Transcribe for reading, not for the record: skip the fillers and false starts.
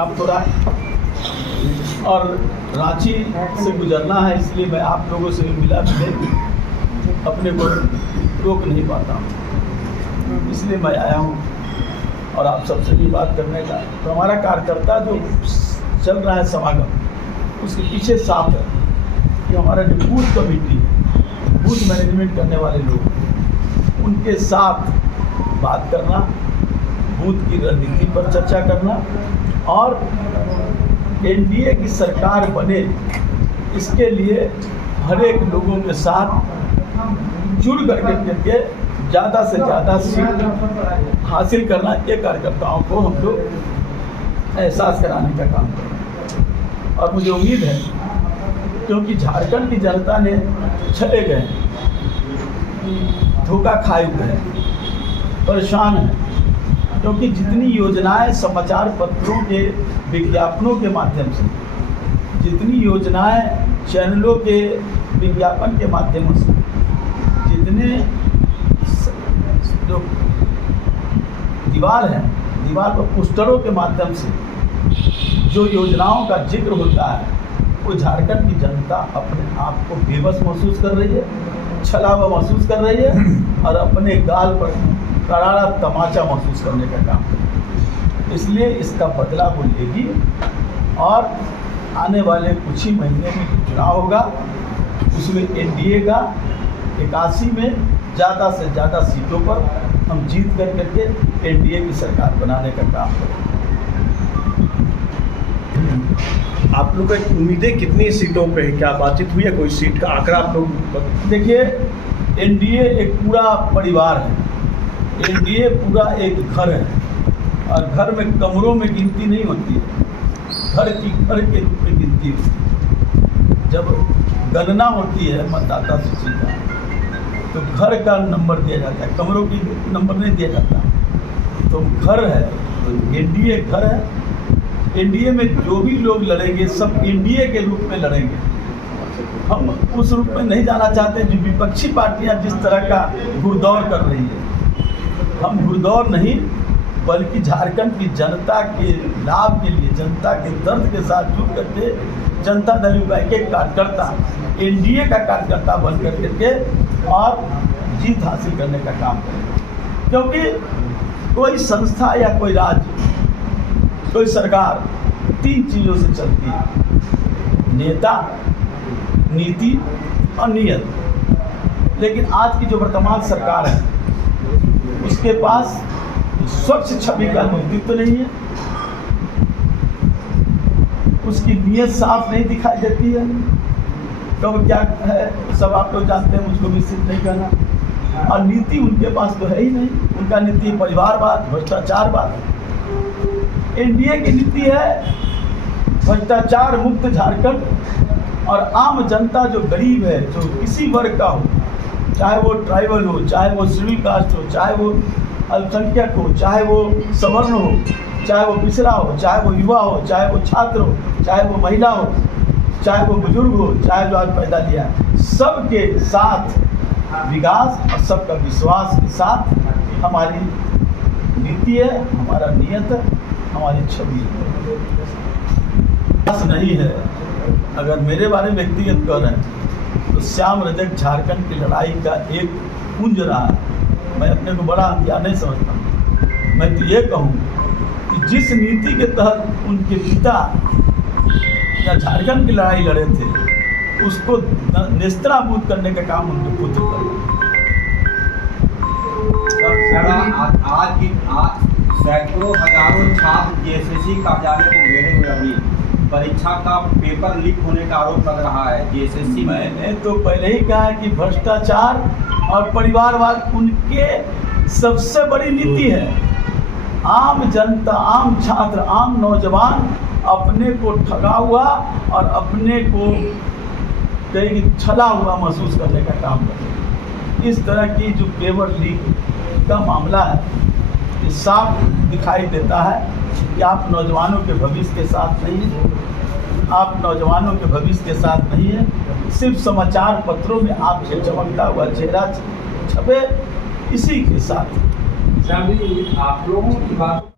प्राप्त हो रहा है और रांची से गुजरना है, इसलिए मैं आप लोगों से मिला मिले अपने को रोक नहीं पाता हूँ, इसलिए मैं आया हूँ और आप सबसे भी बात करने का। तो हमारा कार्यकर्ता जो चल रहा है समागम, उसके पीछे साफ है कि हमारा जो बूथ कमेटी है, बूथ मैनेजमेंट करने वाले लोग, उनके साथ बात करना, बूथ की रणनीति पर चर्चा करना और एनडीए की सरकार बने, इसके लिए हर एक लोगों के साथ जुड़ करके ज़्यादा से ज़्यादा सीट हासिल करना, ये कार्यकर्ताओं को हम लोग एहसास कराने का काम करें। और मुझे उम्मीद है, क्योंकि झारखंड की जनता ने छले गए, धोखा खाए हुए हैं, परेशान हैं, क्योंकि जितनी योजनाएं समाचार पत्रों के विज्ञापनों के माध्यम से, जितनी योजनाएं चैनलों के विज्ञापन के माध्यमों से, जितने जो दीवार पर पोस्टरों के माध्यम से जो योजनाओं का जिक्र होता है, वो झारखंड की जनता अपने आप को बेबस महसूस कर रही है, छला हुआ महसूस कर रही है और अपने गाल पर करारा तमाचा महसूस करने का काम है। इसलिए इसका बदला वो लेगी और आने वाले कुछ ही महीने में चुनाव होगा, उसमें एनडीए का 81 में ज़्यादा से ज़्यादा सीटों पर हम जीत कर करके एनडीए की सरकार बनाने का काम करेंगे। आप लोग की उम्मीदें कितनी सीटों पे है? क्या बातचीत हुई है? कोई सीट का आंकड़ा आप लोग? देखिए, एनडीए एक पूरा परिवार है, एनडीए पूरा एक घर है और घर में कमरों में गिनती नहीं होती है, घर के रूप में गिनती होती है। जब गणना होती है मतदाता सूची का, तो घर का नंबर दिया जाता है, कमरों की नंबर नहीं दिया जाता। तो घर है, तो एनडीए घर है। एनडीए में जो भी लोग लड़ेंगे सब एनडीए के रूप में लड़ेंगे। हम उस रूप में नहीं जाना चाहते जो विपक्षी पार्टियां जिस तरह का घुड़दौड़ कर रही है। हम घुड़दौड़ नहीं, बल्कि झारखंड की जनता के लाभ के लिए, जनता के दर्द के साथ जुड़ करके जनता दल यूनाइटेड के कार्यकर्ता, एनडीए का कार्यकर्ता बन करके और जीत हासिल करने का काम करें। क्योंकि कोई संस्था या कोई राज्य, कोई सरकार 3 चीज़ों से चलती है: नेता, नीति और नियत। लेकिन आज की जो वर्तमान सरकार है, उसके पास स्वच्छ छवि का नेतृत्व नहीं है, उसकी नियत साफ नहीं दिखाई देती है। तो क्या है सब आप लोग जानते हैं, मुझको विस्तृत नहीं कहना। और नीति उनके पास तो है ही नहीं, उनका नीति परिवारवाद, भ्रष्टाचारवाद। एनडीए की नीति है भ्रष्टाचार मुक्त झारखंड और आम जनता जो गरीब है, जो किसी वर्ग का हो, चाहे वो ट्राइबल हो, चाहे वो शेड्यूल कास्ट हो, चाहे वो अल्पसंख्यक हो, चाहे वो सवर्ण हो, चाहे वो पिछड़ा हो, चाहे वो युवा हो, चाहे वो छात्र हो, चाहे वो महिला हो, चाहे वो बुजुर्ग हो, चाहे जो आज पैदा लिया है, सबके साथ विकास और सबका विश्वास के साथ हमारी नीति है, हमारा नियत है, हमारी छवि है। बस नहीं है। अगर मेरे बारे में व्यक्तिगत कह रहे हैं तो श्याम रजक झारखंड की लड़ाई का एक पुंज रहा है। मैं अपने को बड़ा अनजान नहीं समझता। मैं तो ये कहूँ कि जिस नीति के तहत उनके पिता या झारखंड की लड़ाई लड़े थे, उसको नेस्तनाबूद करने का काम उनके पुत्र कर। आज सैकड़ों हजारों छात्र जेएसएससी कार्यालय को घेरे हुए, अभी परीक्षा का पेपर लीक होने का आरोप लग रहा है जेएसएससी। मैंने तो पहले ही कहा कि भ्रष्टाचार और परिवारवाद उनके सबसे बड़ी नीति है। आम जनता, आम छात्र, आम नौजवान अपने को ठगा हुआ और अपने को कहीं छला हुआ महसूस करने का काम करते। इस तरह की जो पेपर लीक का मामला है, ये साफ दिखाई देता है कि आप नौजवानों के भविष्य के साथ नहीं हैं, आप नौजवानों के भविष्य के साथ नहीं हैं। सिर्फ समाचार पत्रों में आपसे चमकता हुआ चेहरा छपे, इसी के साथ। आप लोगों की बात